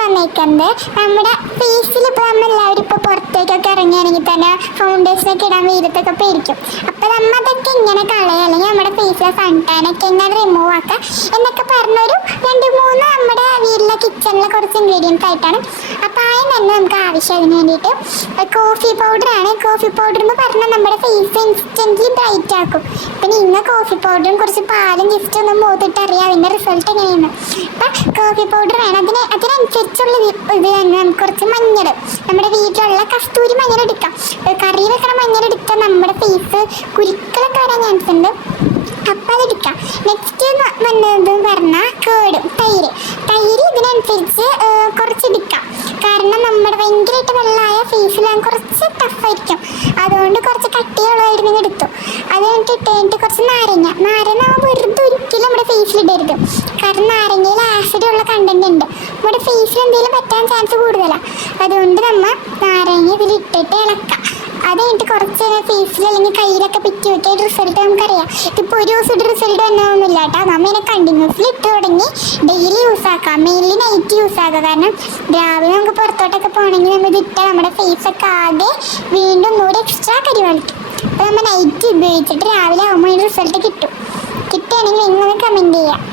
വന്നേക്കുന്നത് നമ്മുടെ ഫേസിൽ ഇപ്പോൾ നമ്മളെല്ലാവരും ഇപ്പോൾ പുറത്തേക്കൊക്കെ ഇറങ്ങിയാണെങ്കിൽ തന്നെ ഫൗണ്ടേഷനൊക്കെ ഇടാൻ വെയിലത്തൊക്കെ പേടിക്കും. അപ്പോൾ നമ്മൾ അതൊക്കെ ഇങ്ങനെ കളയുക, അല്ലെങ്കിൽ നമ്മുടെ ഫേസിലെ സൺടാനൊക്കെ ഇങ്ങനെ റിമൂവ് ആക്കുക എന്നൊക്കെ പറഞ്ഞൊരു 2-3 നമ്മുടെ വീട്ടിലെ കിച്ചണിലെ കുറച്ച് ഇൻഗ്രീഡിയൻസ് ആയിട്ടാണ്. അപ്പോൾ ആദ്യം തന്നെ നമുക്ക് ആവശ്യം അതിന് വേണ്ടിയിട്ട് കോഫി പൗഡറാണ്. കോഫി പൗഡർ എന്ന് പറഞ്ഞാൽ നമ്മുടെ ഫേസ് ഇൻസ്റ്റൻ്റ്ലി ബ്രൈറ്റ് ആക്കും. പിന്നെ ഇന്ന് കോഫി പൗഡറും കുറച്ച് പാലും ജസ്റ്റ് ഒന്ന് മൂത്തിട്ട് അറിയാം അതിൻ്റെ റിസൾട്ട് എങ്ങനെയാണ്. അപ്പം കോഫി പൗഡർ വേണം. അതിനനുസരിച്ചുള്ള ഇത് തന്നെ നമുക്ക് കുറച്ച് മഞ്ഞൾ, നമ്മുടെ വീട്ടിലുള്ള കസ്തൂരി മഞ്ഞൾ എടുക്കാം. കറി വെക്കണ മഞ്ഞൾ എടുത്താൽ നമ്മുടെ ഫേസ് കുരുക്കളൊക്കെ വരാൻ ചാൻസ് ഉണ്ട്. അപ്പം അതെടുക്കാം. നെക്സ്റ്റ് വന്നത് പറഞ്ഞാൽ തൈര് ഇതിനനുസരിച്ച് കുറച്ചെടുക്കാം. കാരണം നമ്മുടെ ഭയങ്കരമായിട്ട് വെള്ളമായ ഫേസിലാൻ കുറച്ച് ടഫായിരിക്കും. അതുകൊണ്ട് കുറച്ച് കട്ടിയുള്ളതായിട്ട് നിങ്ങൾ എടുത്തു. അത് ഇട്ടിട്ട് കുറച്ച് നാരങ്ങ വെറുതെ ഒരിക്കലും നമ്മുടെ ഫേസിലിടരുത്. കാരണം നാരങ്ങയിൽ ആസിഡുള്ള കണ്ടന്റ് ഉണ്ട്. നമ്മുടെ ഫേസിൽ എന്തെങ്കിലും പറ്റാൻ ചാൻസ് കൂടുതലാണ്. അതുകൊണ്ട് നമ്മൾ നാരങ്ങ ഇതിലിട്ടിട്ട് ഇളക്കാം. അത് കഴിഞ്ഞിട്ട് കുറച്ച് ഫേസിൽ അല്ലെങ്കിൽ കയ്യിലൊക്കെ പിറ്റി വെക്കാൻ റിസൾട്ട് നമുക്കറിയാം. ഇതിപ്പോൾ ഒരു ദിവസം റിസൾട്ട് വന്നതൊന്നുമില്ല കേട്ടോ. നമ്മൾ ഇതിനെ കണ്ടിന്യൂസ്ലി ഇട്ട് തുടങ്ങി ഡെയിലി യൂസ് ആക്കാം. മെയിൻലി നൈറ്റ് യൂസ് ആക്കുക. കാരണം രാവിലെ നമുക്ക് പുറത്തോട്ടൊക്കെ പോകണമെങ്കിൽ നമ്മൾ ഇതിട്ടാൽ നമ്മുടെ ഫേസൊക്കെ ആകെ വീണ്ടും ഒന്നുകൂടി എക്സ്ട്രാ കരിവാളിക്കും. അപ്പോൾ നമ്മൾ നൈറ്റ് ഉപയോഗിച്ചിട്ട് രാവിലെ ആകുമ്പോൾ അതിൻ്റെ റിസൾട്ട് കിട്ടുകയാണെങ്കിൽ നിങ്ങൾ കമൻറ്റ് ചെയ്യുക.